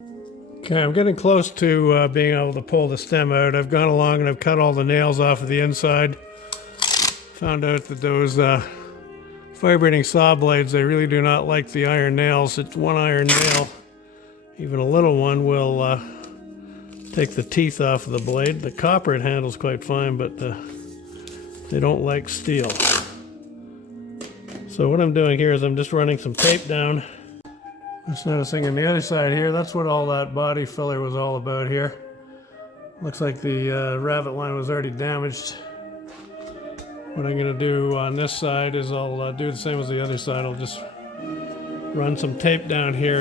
Okay, I'm getting close to being able to pull the stem out. I've gone along and I've cut all the nails off of the inside. Found out that those vibrating saw blades, they really do not like the iron nails. It's one iron nail, even a little one, will take the teeth off of the blade. The copper it handles quite fine, but they don't like steel. So what I'm doing here is I'm just running some tape down. Just noticing on the other side here, that's what all that body filler was all about here. Looks like the rabbit line was already damaged. What I'm going to do on this side is I'll do the same as the other side. I'll just run some tape down here.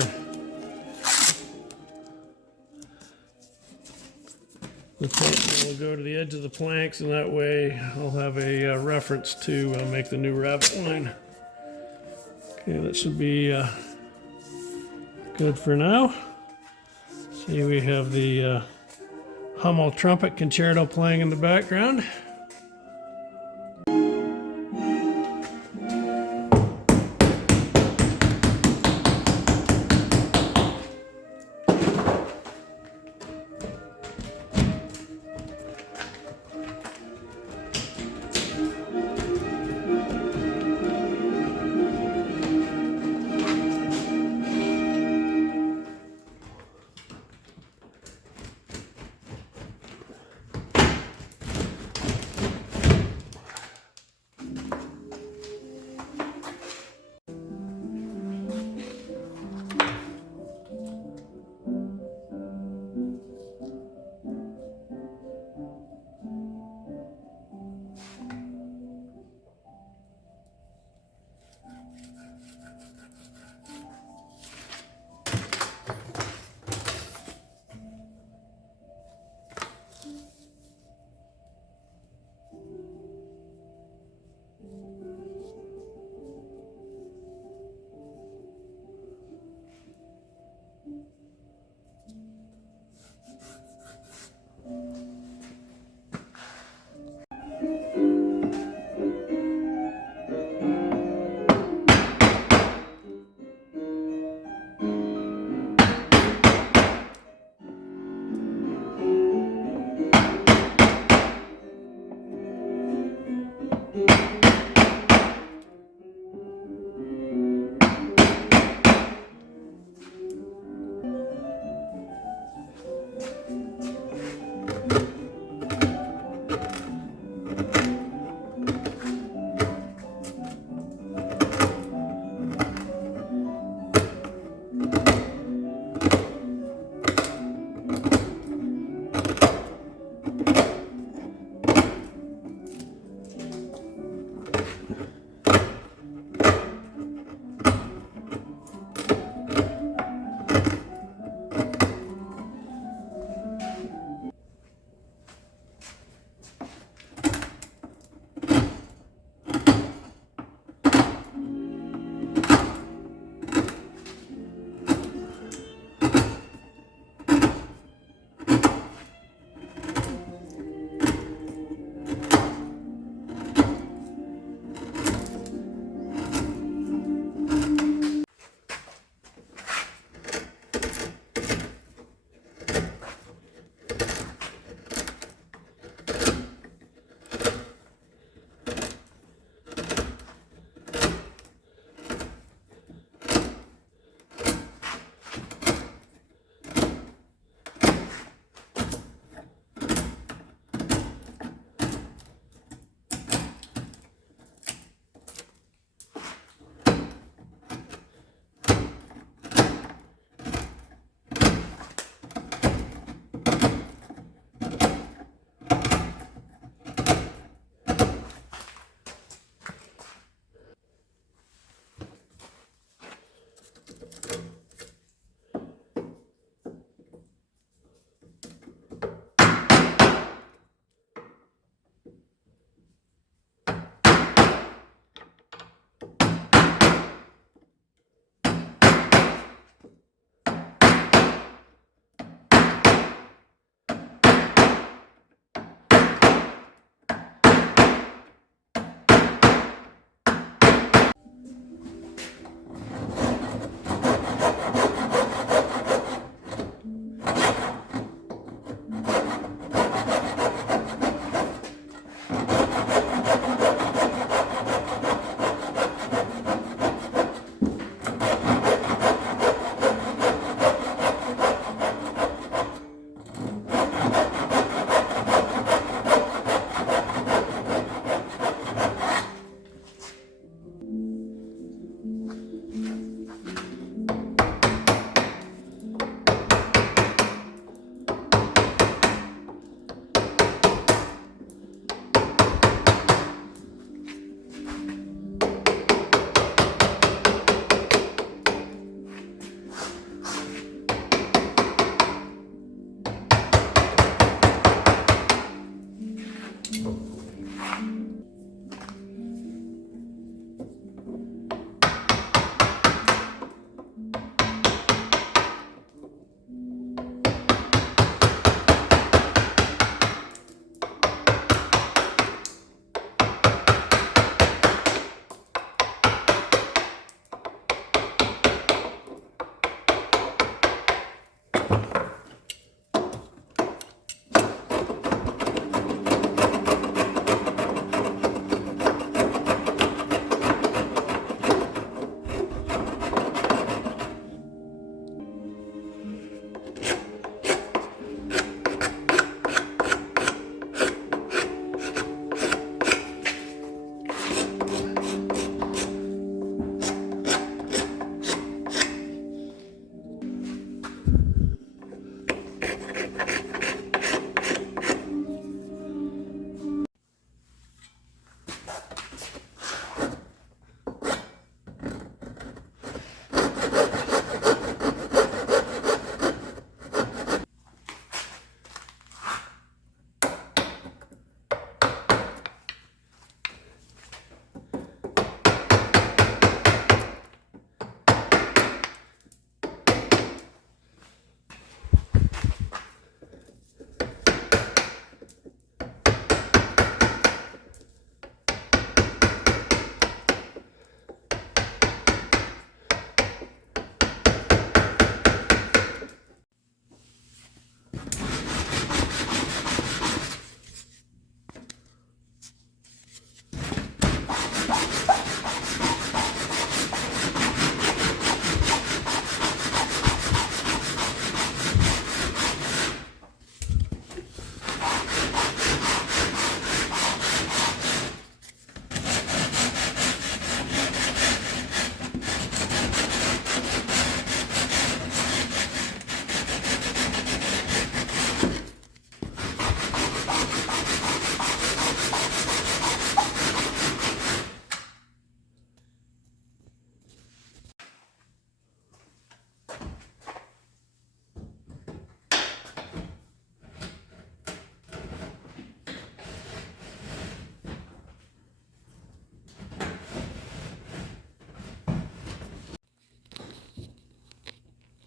The tape will go to the edge of the planks, and that way I'll have a reference to make the new rabbit line. Okay, that should be good for now. See, we have the Hummel trumpet concerto playing in the background.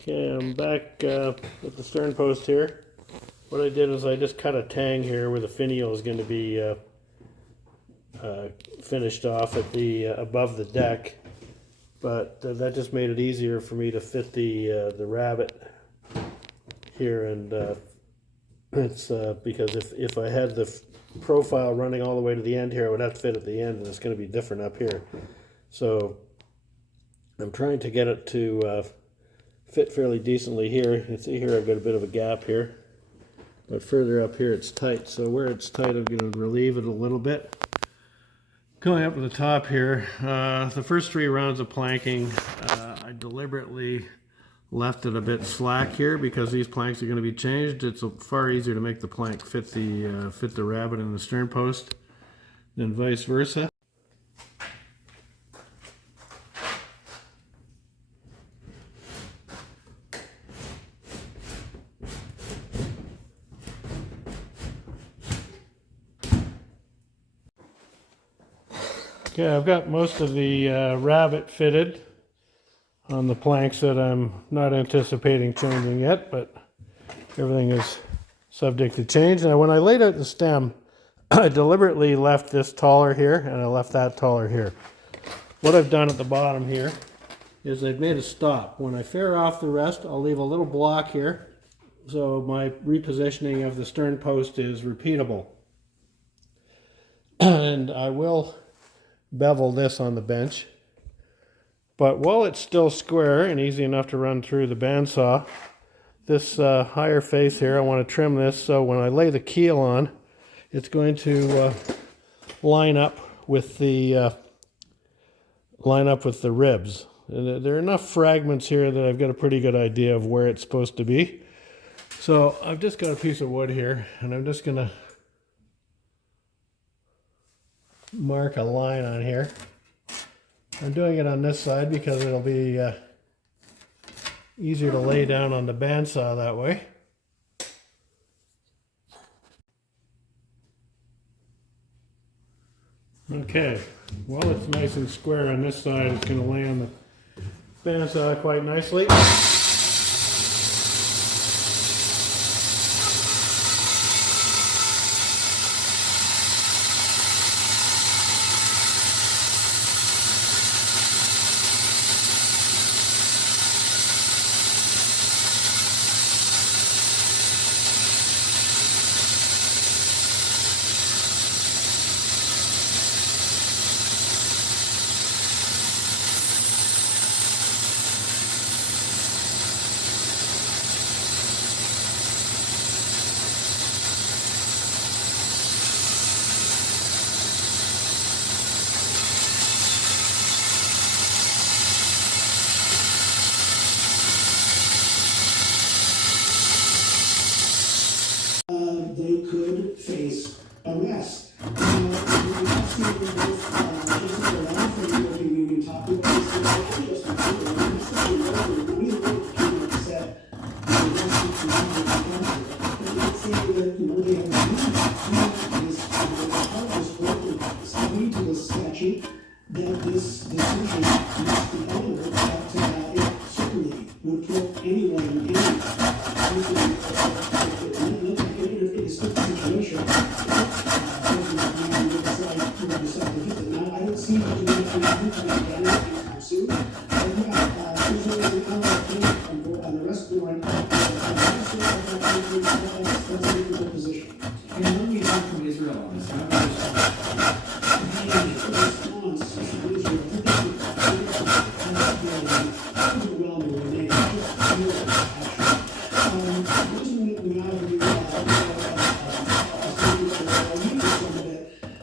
Okay, I'm back with the stern post here. What I did is I just cut a tang here where the finial is going to be finished off at the above the deck, but that just made it easier for me to fit the rabbet here, and it's because if I had the profile running all the way to the end here, I would have to fit at the end, and it's going to be different up here. So I'm trying to get it to fit fairly decently here. You can see here I've got a bit of a gap here, but further up here it's tight. So where it's tight, I'm going to relieve it a little bit. Going up to the top here, the first 3 rounds of planking, I deliberately left it a bit slack here because these planks are going to be changed. It's far easier to make the plank fit the rabbet in the stern post than vice versa. Okay, I've got most of the rabbet fitted on the planks that I'm not anticipating changing yet, but everything is subject to change. Now when I laid out the stem, I deliberately left this taller here and I left that taller here. What I've done at the bottom here is I've made a stop. When I fair off the rest, I'll leave a little block here so my repositioning of the stern post is repeatable. And I will bevel this on the bench, but while it's still square and easy enough to run through the bandsaw, this higher face here, I want to trim this so when I lay the keel on, it's going to line up with the ribs. And there are enough fragments here that I've got a pretty good idea of where it's supposed to be. So I've just got a piece of wood here, and I'm just going to mark a line on here. I'm doing it on this side because it'll be easier to lay down on the bandsaw that way. Okay, well, it's nice and square on this side. It's going to lay on the bandsaw quite nicely. case, arrest. We have seen this just in the last from the European Union talk about this just in Europe. This is the European we look at said arrested for let's say that they have this part of this working study to the statute that this decision must be honored, that it certainly would put anyone in a situation. Now, I don't see you doing anything anytime soon. But yeah, there's an hour on the rest warrant. That's a difficult position. And when we heard from Israel on this, how do the response to Israel, overwhelming when they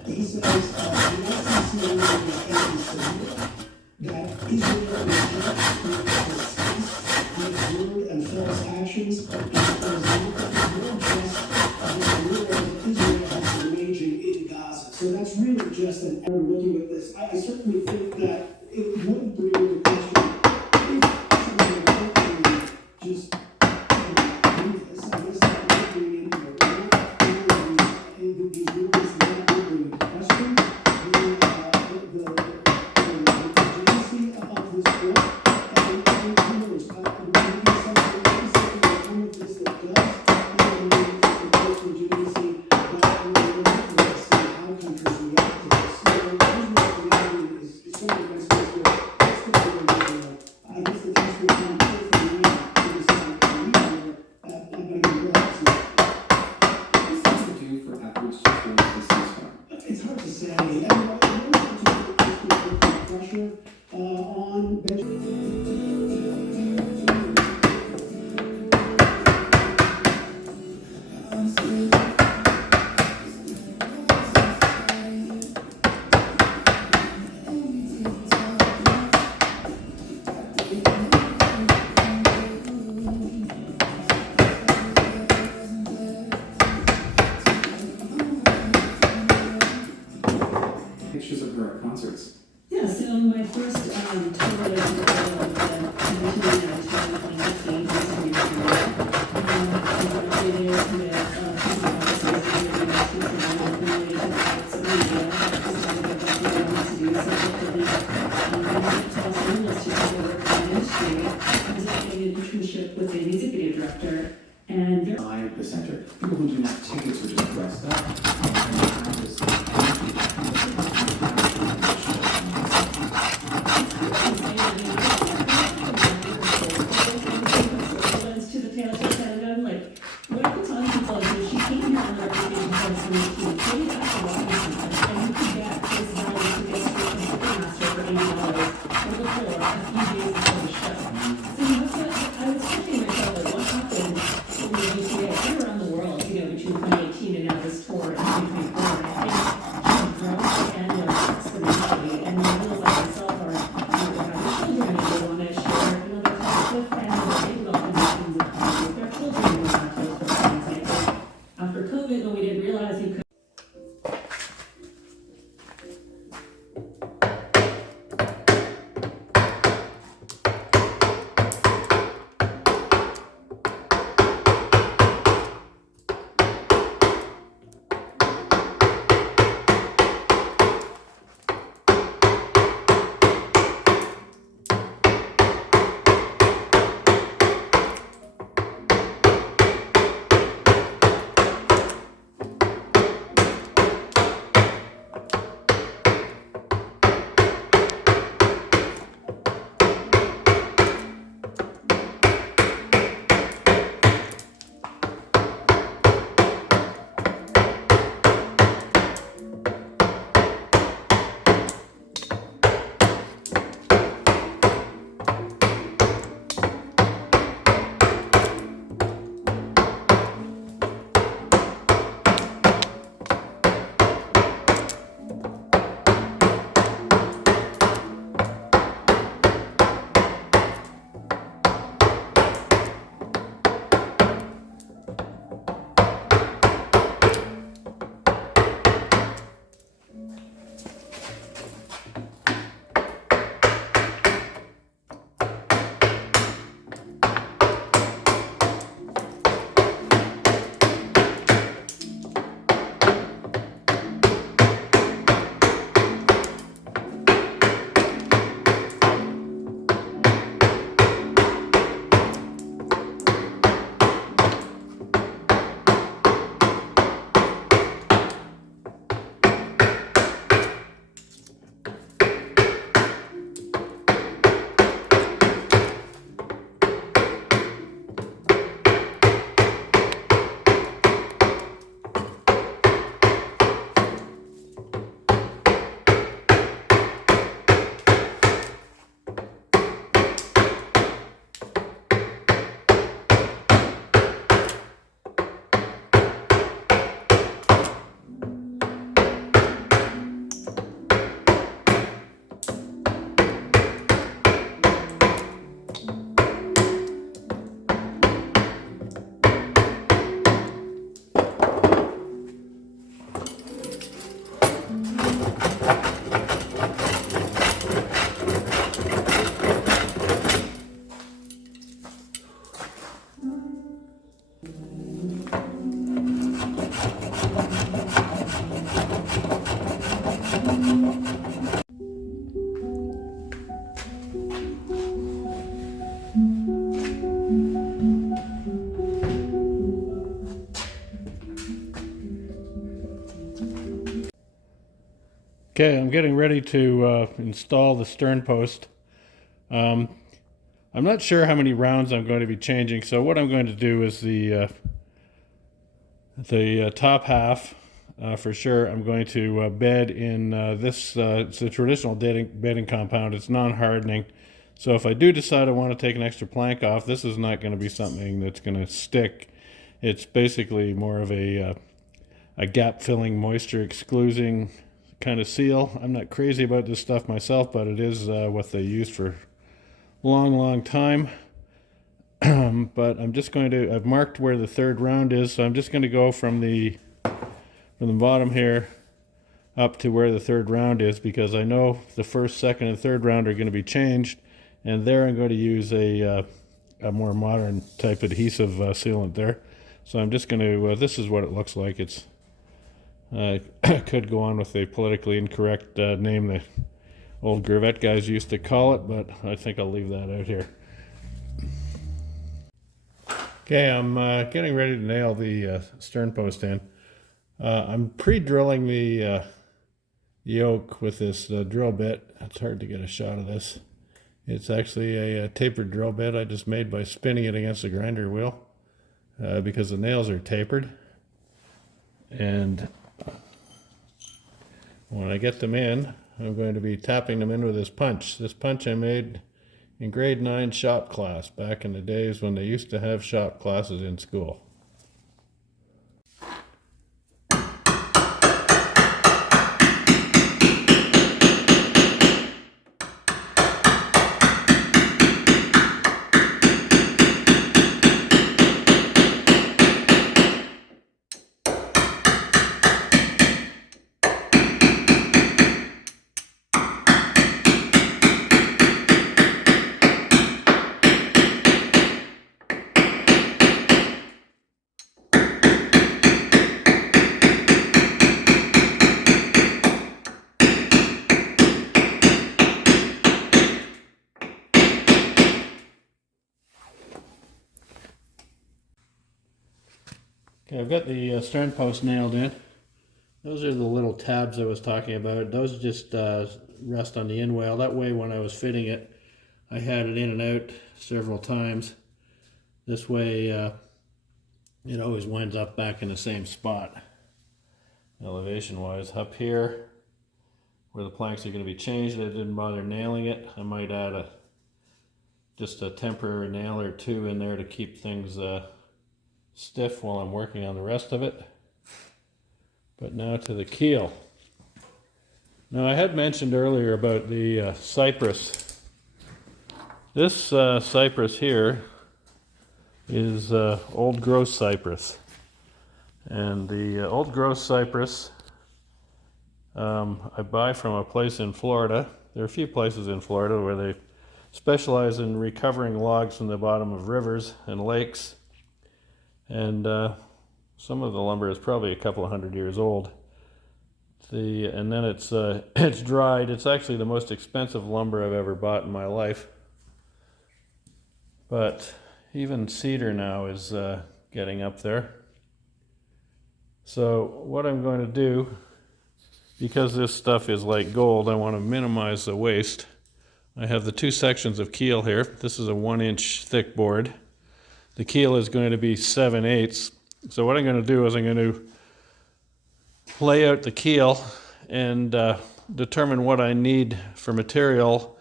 he says, that Israel is word and false actions is Israel has been waging in Gaza. So that's really just an error looking at this. I certainly think that it would bring into question if someone just do this. I guess that would bring into these movements that would bring into question the legitimacy of this court. And who knows, maybe some of this that does the court's legitimacy, but we're looking to see how countries react to this. So Israel's reality is something that's supposed to, I guess the test will come for now to decide how we are, I'm going to go back to What's that to do for efforts to force the ceasefire? it's hard to say. Everybody to put pressure on Pictures of her at concerts. Yeah, so my first tour was in 2015. With a music video director and Inside the center. People who do not tickets are just dressed up. to the Taylor Swift and I'm like, what I can tell people is she came here on the reputation for 2018. She got to Washington and you could get this value to get straight from Ticketmaster for $80 for the floor a few days before the show. So that's what I was thinking to myself, like, what happened in the GTA around the world, between 2018 and now this tour in Okay, I'm getting ready to install the stern post. I'm not sure how many rounds I'm going to be changing, so what I'm going to do is the top half, for sure, I'm going to bed in this. It's a traditional bedding compound. It's non-hardening. So if I do decide I want to take an extra plank off, this is not going to be something that's going to stick. It's basically more of a gap-filling, moisture-excluding kind of seal. I'm not crazy about this stuff myself, but it is what they use for a long time. But I'm just going to, I've marked where the third round is, so I'm just going to go from the bottom here up to where the third round is, because I know the first, second, and third round are going to be changed, and there I'm going to use a more modern type adhesive sealant there. So I'm just going to, this is what it looks like. It's could go on with a politically incorrect name the old Gravette guys used to call it, but I think I'll leave that out here. Okay, I'm getting ready to nail the stern post in. I'm pre-drilling the yoke with this drill bit. It's hard to get a shot of this. It's actually a tapered drill bit I just made by spinning it against a grinder wheel because the nails are tapered. And when I get them in, I'm going to be tapping them in with this punch. This punch I made in grade 9 shop class, back in the days when they used to have shop classes in school. Okay, I've got the stern post nailed in. Those are the little tabs I was talking about. Those just rest on the inwale. That way when I was fitting it, I had it in and out several times. This way it always winds up back in the same spot, elevation wise. Up here, where the planks are going to be changed, I didn't bother nailing it. I might add just a temporary nail or two in there to keep things stiff while I'm working on the rest of it. But now to the keel. Now I had mentioned earlier about the cypress. This cypress here is old growth cypress. And the old growth cypress I buy from a place in Florida. There are a few places in Florida where they specialize in recovering logs from the bottom of rivers and lakes. And some of the lumber is probably a couple of 100 years old. And then it's it's dried. It's actually the most expensive lumber I've ever bought in my life. But even cedar now is getting up there. So what I'm going to do, because this stuff is like gold, I want to minimize the waste. I have the two sections of keel here. This is a 1-inch thick board. The keel is going to be 7/8. So what I'm going to do is I'm going to lay out the keel and determine what I need for material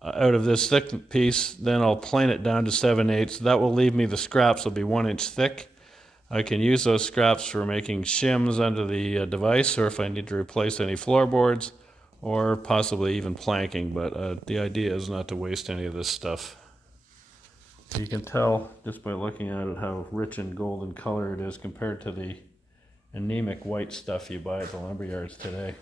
out of this thick piece. Then I'll plane it down to 7/8. That will leave me, the scraps will be 1 inch thick. I can use those scraps for making shims under the device, or if I need to replace any floorboards, or possibly even planking. But the idea is not to waste any of this stuff. You can tell just by looking at it how rich in golden color it is compared to the anemic white stuff you buy at the lumberyards today.